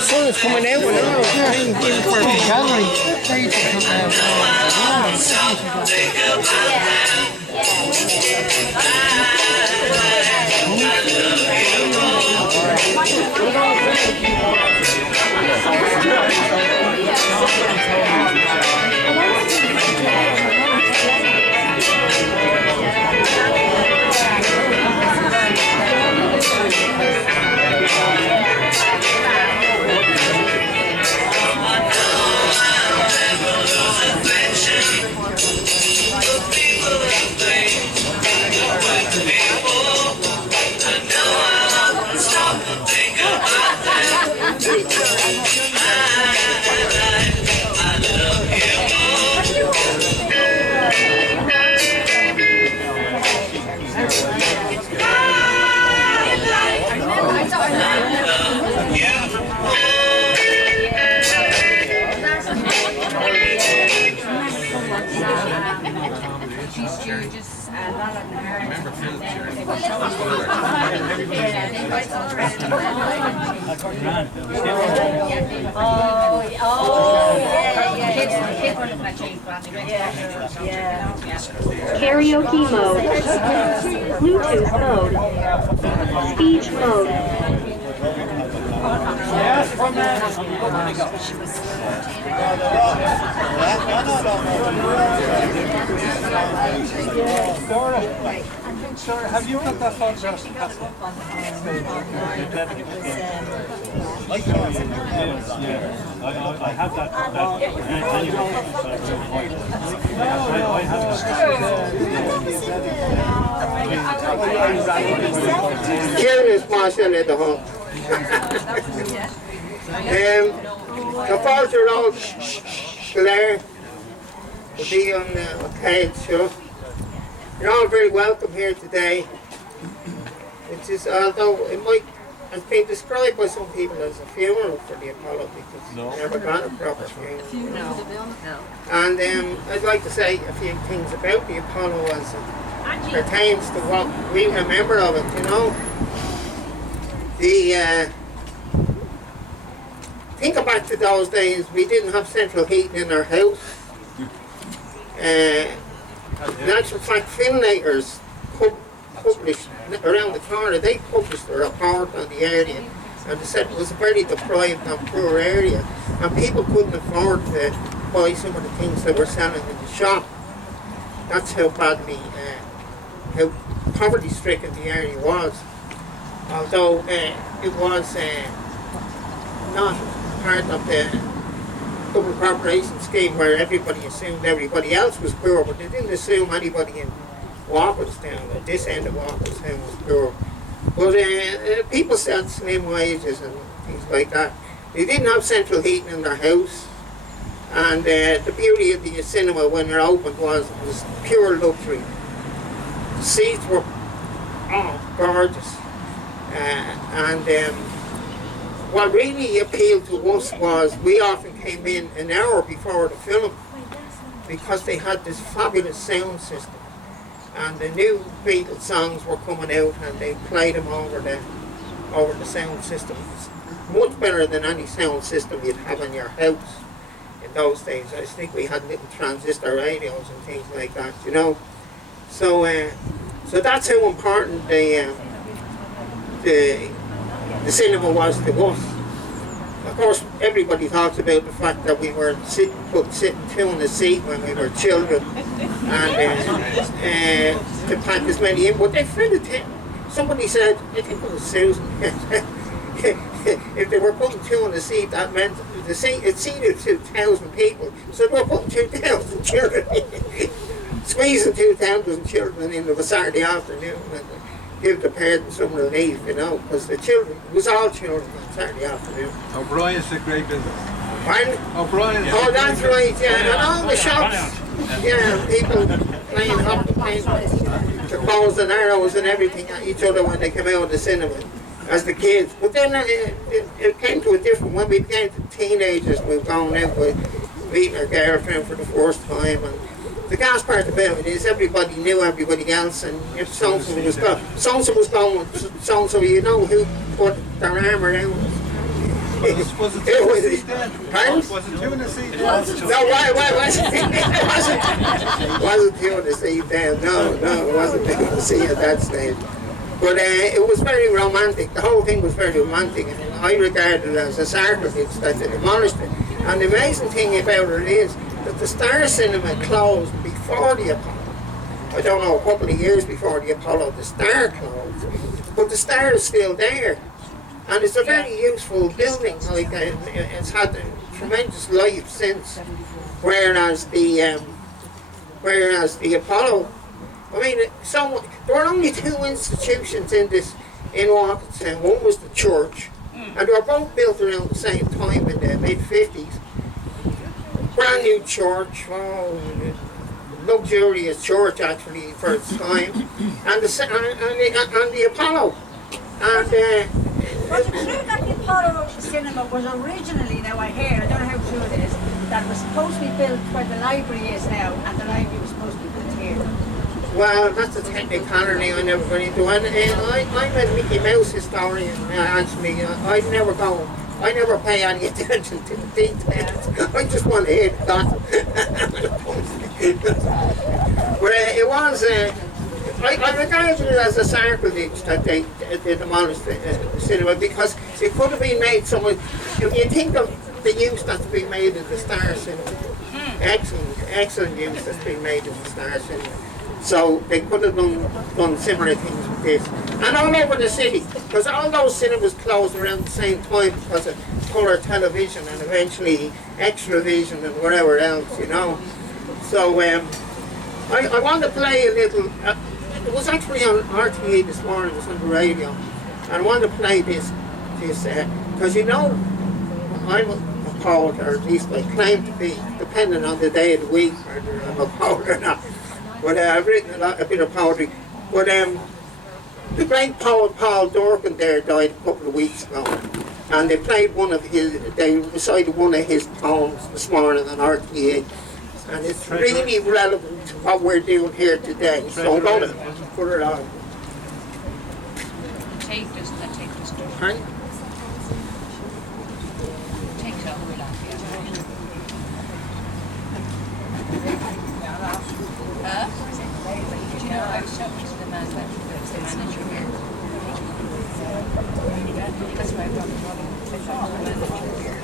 Sun is coming out and all. I'm in for a gallery. Karaoke mode, Bluetooth mode, speech mode. Sorry, have you got that photograph? I have that. Kieran is passing at the home. The fathers are all Claire will be on the Arcade show. You're all very welcome here today. It's just, although it might has been described by some people as a funeral for the Apollo because they never got a proper funeral. No. And I'd like to say a few things about the Apollo as it pertains to what we remember of it, you know. Think back to those days, we didn't have central heating in our house. In actual fact, filmmakers published around the corner, they published a report on the area and they said it was a very deprived and poor area and people couldn't afford to buy some of the things they were selling in the shop. That's how badly, how poverty stricken the area was. Although it was not part of the double corporation scheme where everybody assumed everybody else was poor, but they didn't assume anybody in Walkerstown, at this end of Walkerstown, was poor. But people said slim wages and things like that. They didn't have central heating in their house, and the beauty of the cinema when it opened was pure luxury. The seats were gorgeous, what really appealed to us was we often came in an hour before the film because they had this fabulous sound system and the new Beatles songs were coming out and they played them over the sound system. It's much better than any sound system you'd have in your house in those days. I think we had little transistor radios and things like that, you know. So that's how important the cinema was to us. of course, everybody talks about the fact that we were sitting two in the seat when we were children, and to pack as many in. But they filled it in. Somebody said, I think it was Susan, if they were putting two in the seat, that meant the seat, it seated 2,000 people. So they were putting 2,000 children in, squeezing 2,000 children into a Saturday afternoon and give the parents some relief, you know, because the children, it was all children on Saturday afternoon. O'Brien's a great business. Pardon? O'Brien's. Oh, that's right, yeah, and all the shops, yeah, people playing hockey, playing the bows and arrows and everything at each other when they came out of the cinema as the kids. But then it came to a different, when we became teenagers, we were going out with meeting our girlfriend for the first time. And the gas part about it is everybody knew everybody else, and if so-and-so was going with so-and-so, you know who put their arm around us. Was it two in the seat then? Pardon? Was it two in the seat? No, why wasn't it? Wasn't two in the seat then. No, it wasn't two in the seat at that stage. But it was very romantic. The whole thing was very romantic, and I regarded it as a sacrilege that they demolished it. And the amazing thing about it is that the Star Cinema closed before the Apollo. I don't know, a couple of years before the Apollo, the Star closed. But the Star is still there. And it's a very useful building. Like it's had a tremendous life since. Whereas the Apollo, I mean, there were only two institutions in Walkinstown. One was the church, and they were both built around the same time in the mid-50s. Brand new church, luxurious church actually for its time, and the Apollo, and. But it's true that the Apollo Cinema was originally, now I hear, I don't know how true it is, that was supposed to be built where the library is now, and the library was supposed to be built here. Well, that's a technicality I never got into. And I'm a Mickey Mouse historian, actually. I never pay any attention to the details. I just want to hear the gossip. But it was... I regarded it as a sacrilege that they demolished the cinema, because it could have been made somewhere. If you think of the use that's been made in the Star Cinema, excellent use that's been made in the Star Cinema. So they could have done similar things with this. And all over the city, because all those cinemas closed around the same time because of colour television and eventually Extravision and whatever else, you know. So I want to play a little. It was actually on RTE this morning, it was on the radio, and I wanted to play this because you know, I'm a poet, or at least I claim to be, depending on the day of the week, whether I'm a poet or not. But I've written a bit of poetry. But the great poet Paul Dorkin there died a couple of weeks ago, and they recited one of his poems this morning on RTE. And it's really relevant to what we're doing here today. So I'm going to put it on. Take this. Right? Take it over like you know, I was talking to the man that was the manager here. That's why I brought the manager here.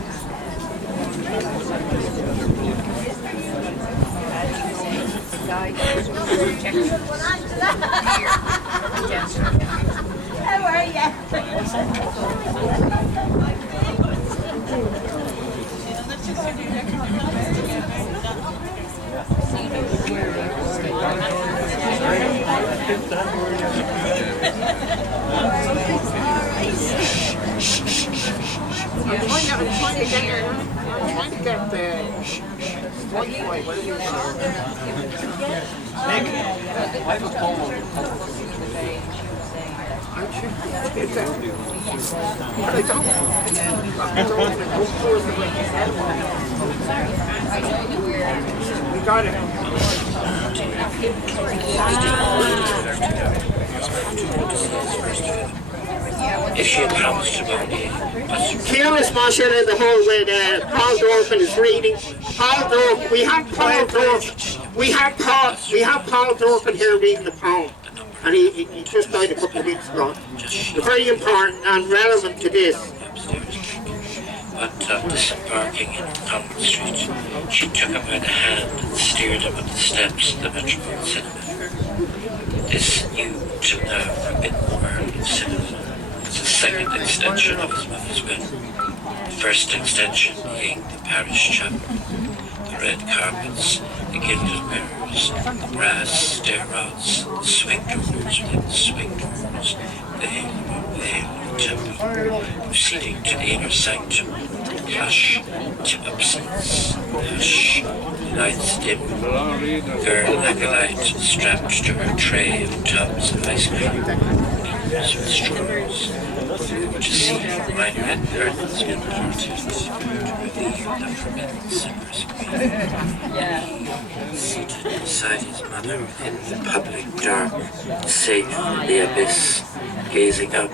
How are you? I'm trying to get the Wi-Fi. What is it? Nick, I have a poem. But I don't. We got it. If she had promised to marry me, Keolis Moshe in the hall with Paul Dorkin is reading. Paul Dorkin, we have Paul Dorkin here reading the poem. And he just died a couple of weeks ago. Very important and relevant to this. upstairs. I but on disembarking in Convent Street, she took him by the hand and steered him up the steps of the Metropolitan Cinema. This new, till now forbidden world of cinema was the second extension of his mother's will. The first extension being the parish chapel, the red carpets, the gilded mirrors, the brass stair rods, the swing doors within the swing doors, veil above veil of the temple, proceeding to the inner sanctum, hush, to absence, hush, the lights dim, girl acolyte strapped to her tray of tubs of ice cream, beers with straws, to see the minor red curtains inverted to reveal the forbidden summer's green. Seated beside his mother in the public dark, safe in the abyss, gazing up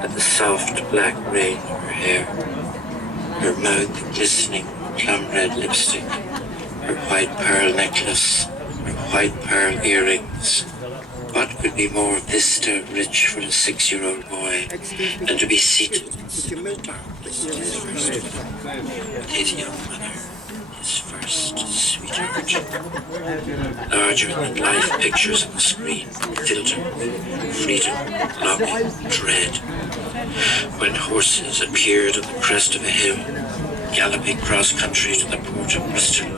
at the soft black rain of her hair, her mouth glistening plum red lipstick, her white pearl necklace, her white pearl earrings. What could be more vista rich for a 6-year-old boy than to be seated in the darkness of his first with his young mother, his first sweetheart. Larger than life pictures on the screen filled him with freedom, longing, dread. When horses appeared on the crest of a hill, galloping cross-country to the port of Bristol,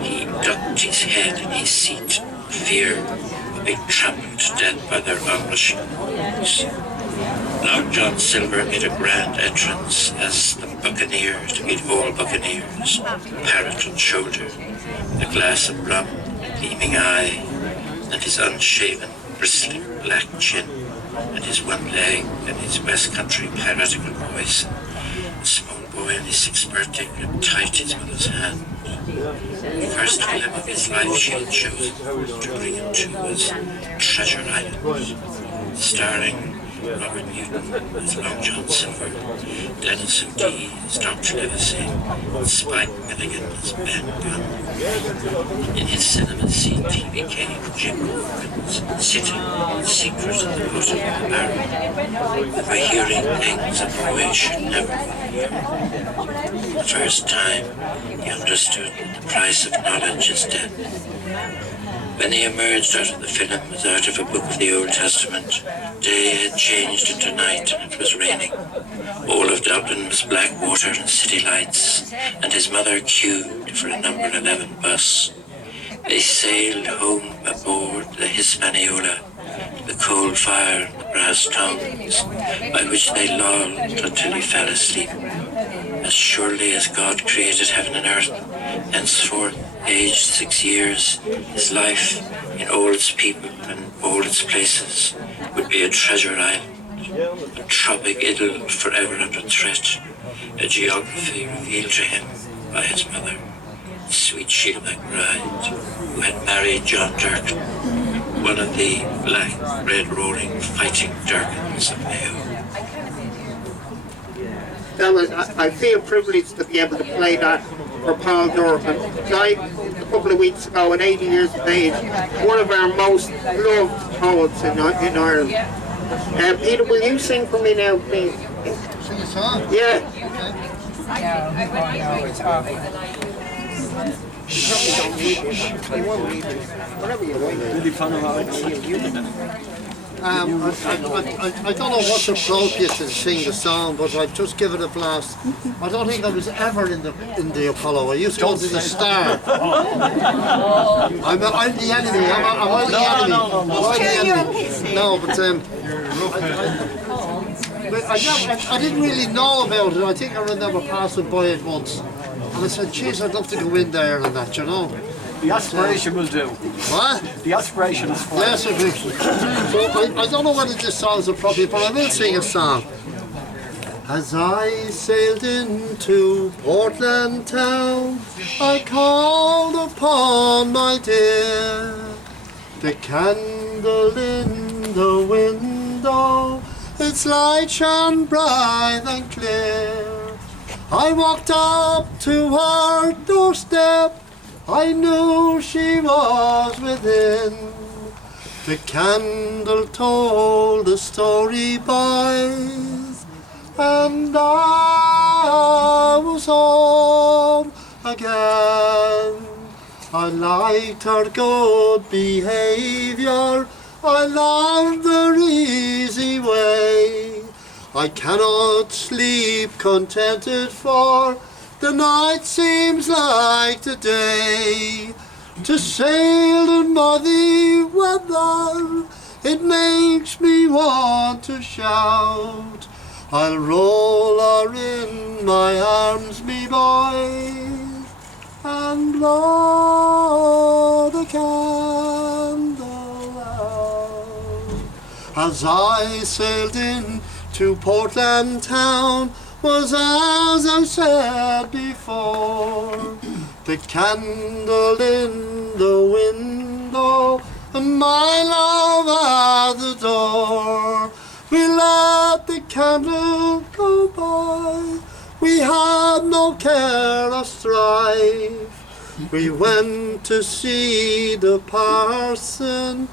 he ducked his head in his seat, fear of being trampled to death by their onrushing horns. Long John Silver made a grand entrance as the buccaneer to meet all buccaneers, parrot on shoulder, a glass of rum, gleaming eye, and his unshaven, bristling black chin, and his one leg, and his West Country piratical voice. A small boy on his 6th birthday gripped tight his mother's hand. The first film of his life she had chosen to bring him to was Treasure Island, starring Robert Newton as Long John Silver, Dennis O'Dea as Dr. Livesey, and Spike Milligan as Ben Gunn. In his cinema seat he became Jim Hawkins, sitting in secret at the bottom of the barrel, overhearing things a boy should never hear. The first time he understood that the price of knowledge is death. When he emerged out of the film as out of a book of the Old Testament, day had changed into night and it was raining. All of Dublin was black water and city lights, and his mother queued for a number 11 bus. They sailed home aboard the Hispaniola, the coal fire and the brass tongues, by which they lolled until he fell asleep. As surely as God created heaven and earth, henceforth, aged 6 years, his life in all its people and all its places would be a treasure island, a tropic idyll forever under threat, a geography revealed to him by his mother, the sweet Sheila McBride, who had married John Durkin, one of the black, red-rolling fighting Durkins of Mayo. I feel privileged to be able to play that for Paul Durkin. Died a couple of weeks ago at 80 years of age. One of our most loved poets in Ireland. Peter, will you sing for me now, please? Sing a song? Yeah. No, it's awful. Whatever you want. I don't know what's appropriate to sing the song, but I'd just give it a blast. I don't think I was ever in the Apollo. I used to go to the Star. I'm the enemy. I'm the enemy. No, but I didn't really know about it. I think I remember passing by it once, and I said, "Geez, I'd love to go in there and that, you know." The aspiration will do. What? The aspiration is fine. Yes, it will. So I don't know whether this song is appropriate, but I will sing a song. As I sailed into Portland town, I called upon my dear. The candle in the window, its light shone bright and clear. I walked up to her doorstep, I knew she was within. The candle told a story, boys, and I was home again. I liked her good behaviour, I loved her easy way. I cannot sleep contented, for the night seems like the day. To sail in muddy weather, it makes me want to shout. I'll roll her in my arms, me boy, and blow the candle out. As I sailed in to Portland town, was as I said before, the candle in the window and my love at the door. We let the candle go by, we had no care or strife. We went to see the parson,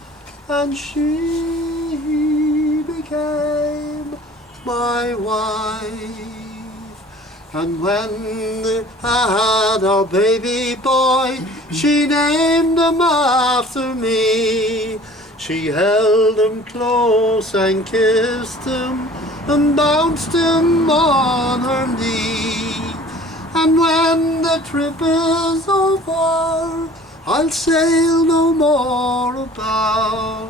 and she became my wife. And when they had our baby boy, she named him after me. She held him close and kissed him and bounced him on her knee. And when the trip is over, I'll sail no more about,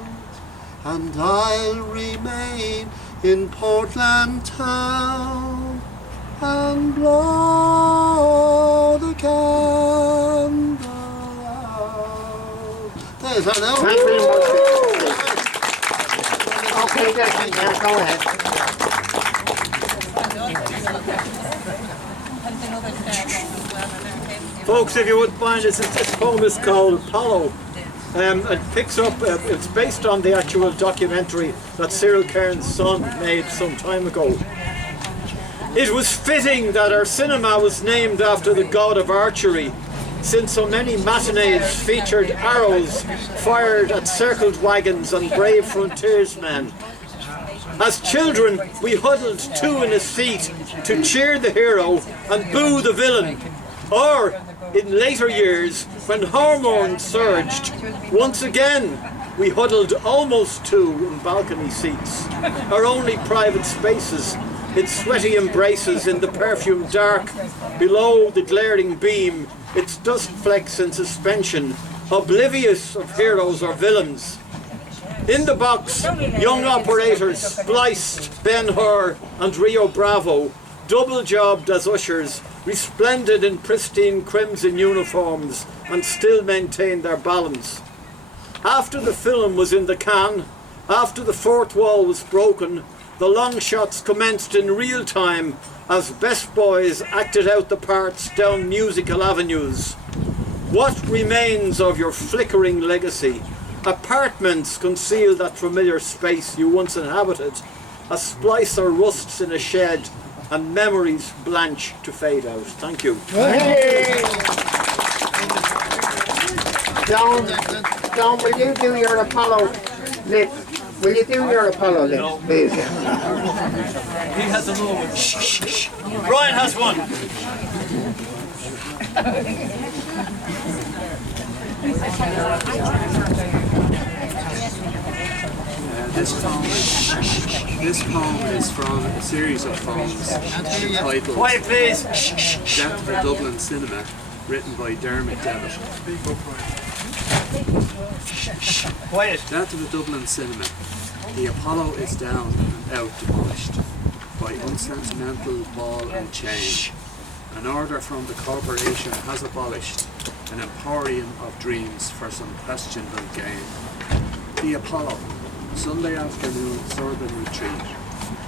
and I'll remain in Portland town and blow the candle out. There's that now. Thank you very much. Okay, Declan, yeah, go ahead. Folks, if you wouldn't mind, this poem is called Apollo. It picks up, it's based on the actual documentary that Cyril Cairns' son made some time ago. It was fitting that our cinema was named after the god of archery, since so many matinees featured arrows fired at circled wagons and brave frontiersmen. As children, we huddled two in a seat to cheer the hero and boo the villain. Or, in later years, when hormones surged, once again we huddled almost two in balcony seats, our only private spaces, in sweaty embraces in the perfumed dark, below the glaring beam, its dust flecks in suspension, oblivious of heroes or villains. In the box, young operators spliced Ben-Hur and Rio Bravo, double-jobbed as ushers, resplendent in pristine crimson uniforms, and still maintained their balance. After the film was in the can, after the fourth wall was broken, the long shots commenced in real time as best boys acted out the parts down musical avenues. What remains of your flickering legacy? Apartments conceal that familiar space you once inhabited. A splicer rusts in a shed and memories blanch to fade out. Thank you. John, will you do your Apollo lip? Will you do your Apollo lip, please? He has another one. Shh, shh, shh. Brian has one. This poem is from a series of poems entitled Quiet, please. Death of the Dublin Cinema, written by Dermot Devitt. Quiet. Death of the Dublin Cinema. The Apollo is down and out demolished by unsentimental ball and chain. An order from the corporation has abolished an emporium of dreams for some questionable gain. The Apollo, Sunday afternoon urban retreat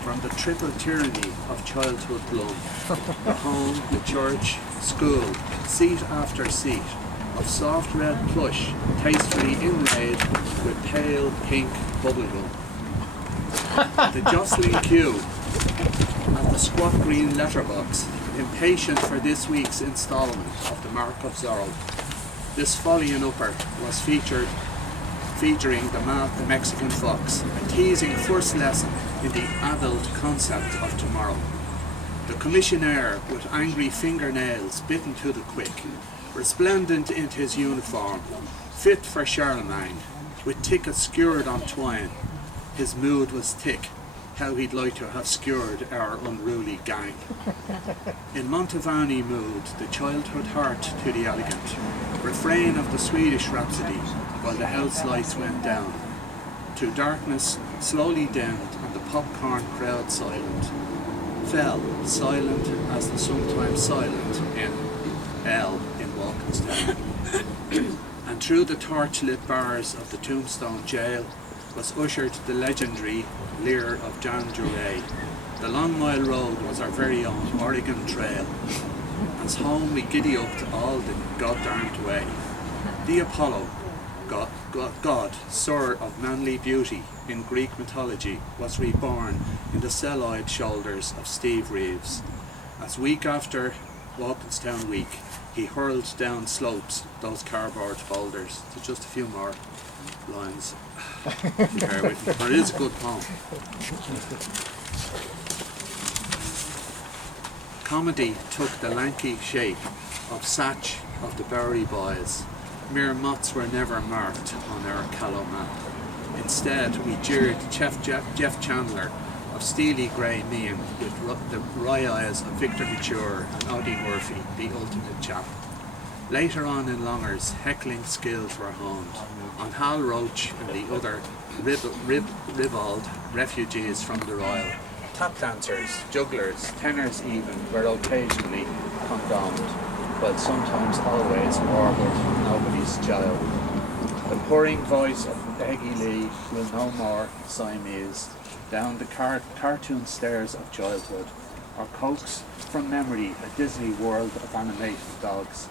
from the triple tyranny of childhood bloom. The home, the church, school, seat after seat of soft red plush tastefully inlaid with pale pink bubblegum. The jostling queue at the squat green letterbox, impatient for this week's instalment of the Mark of Zorro. This folly in upper was featuring the Math the Mexican Fox, a teasing first lesson in the adult concept of tomorrow. The commissionaire, with angry fingernails bitten to the quick, resplendent in his uniform, fit for Charlemagne, with tickets skewered on twine. His mood was thick, how he'd like to have skewered our unruly gang. In Montevani mood, the childhood heart to the elegant, refrain of the Swedish Rhapsody, while the house lights went down. To darkness slowly dimmed and the popcorn crowd silent, fell silent as the sometimes silent in L in Walkinstown. And through the torch-lit bars of the Tombstone jail was ushered the legendary Lear of John Duray. The Long Mile Road was our very own Oregon Trail. As home we giddy up to all the goddamned way. The Apollo, God, Sir of manly beauty in Greek mythology, was reborn in the cell-eyed shoulders of Steve Reeves. As week after Walkinstown week, he hurled down slopes those cardboard boulders. So just a few more lines. Bear with me, but it is a good poem. Comedy took the lanky shape of Satch of the Bowery Boys. Mere mots were never marked on our callow map. Instead, we jeered Jeff Chandler of steely grey mien with the wry eyes of Victor Mature and Oddie Murphy, the ultimate chap. Later on in Longers, heckling skills were honed on Hal Roach and the other ribald refugees from the Royal. Tap dancers, jugglers, tenors even were occasionally condoned, but sometimes always warbled nobody's child. The purring voice of Peggy Lee will no more Siamese down the cartoon stairs of childhood, or coax from memory a Disney world of animated dogs.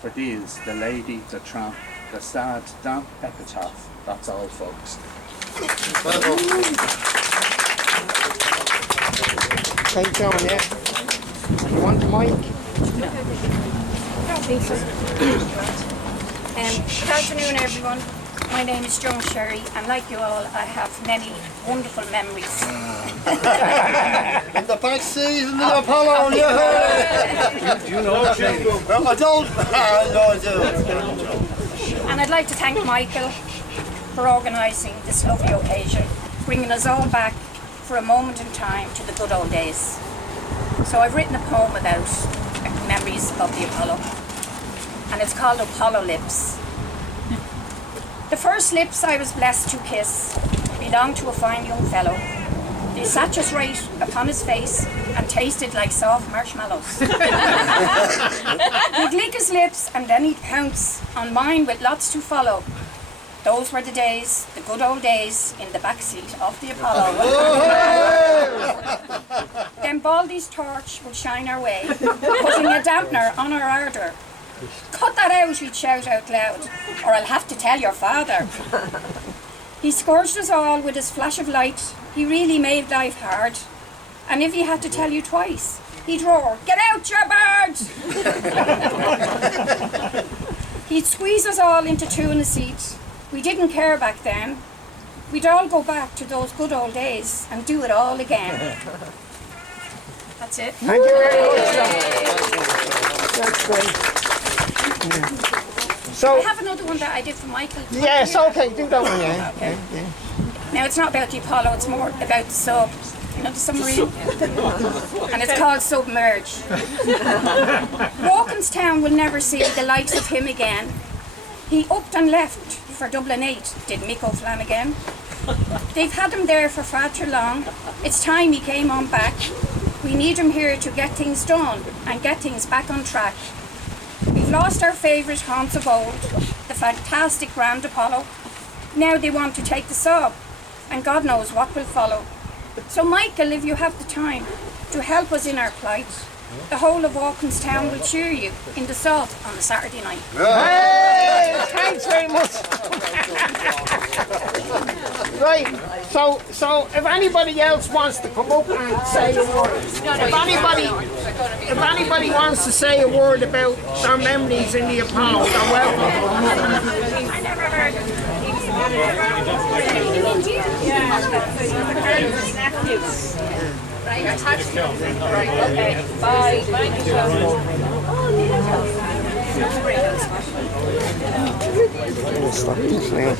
For these, the lady, the tramp, the sad, damp epitaph, that's all, folks. Thank John, yeah. You want the mic? Good afternoon, everyone. My name is Joan Sherry, and like you all, I have many wonderful memories. In the back seat in the Apollo, yeah! Do you know that name? Well, I don't. No, I do. And I'd like to thank Michael for organising this lovely occasion, bringing us all back for a moment in time to the good old days. So I've written a poem about memories of the Apollo, and it's called Apollo Lips. The first lips I was blessed to kiss belonged to a fine young fellow. They sat just right upon his face and tasted like soft marshmallows. He'd lick his lips and then he'd pounce on mine with lots to follow. Those were the days, the good old days, in the backseat of the Apollo. Then Baldy's torch would shine our way, putting a dampener on our ardour. Cut that out, he'd shout out loud, or I'll have to tell your father. He scourged us all with his flash of light. He really made life hard. And if he had to tell you twice, he'd roar, "Get out, you bird!" He'd squeeze us all into two in a seat. We didn't care back then. We'd all go back to those good old days and do it all again. That's it. Thank you very much. That's great. Yeah. So, I have another one that I did for Michael. yes, okay, do that one, yeah. Okay. Now it's not about the Apollo, it's more about the sub. You know, the submarine? And it's called Submerge. Walkinstown will never see the likes of him again. He upped and left for Dublin 8, did Mick O'Flanagan. They've had him there for far too long. It's time he came on back. We need him here to get things done and get things back on track. We've lost our favourite haunts of old, the fantastic Grand Apollo. Now they want to take the sub, and God knows what will follow. So Michael, if you have the time to help us in our plight, the whole of Walkinstown will cheer you in the sub on a Saturday night. Hey, thanks very much. Right, so if anybody else wants to come up and say a word, if anybody wants to say a word about their memories in the Apollo, they're welcome. I never heard Right, I touched you. Right, okay. Bye. Mind yourself. Stop this now.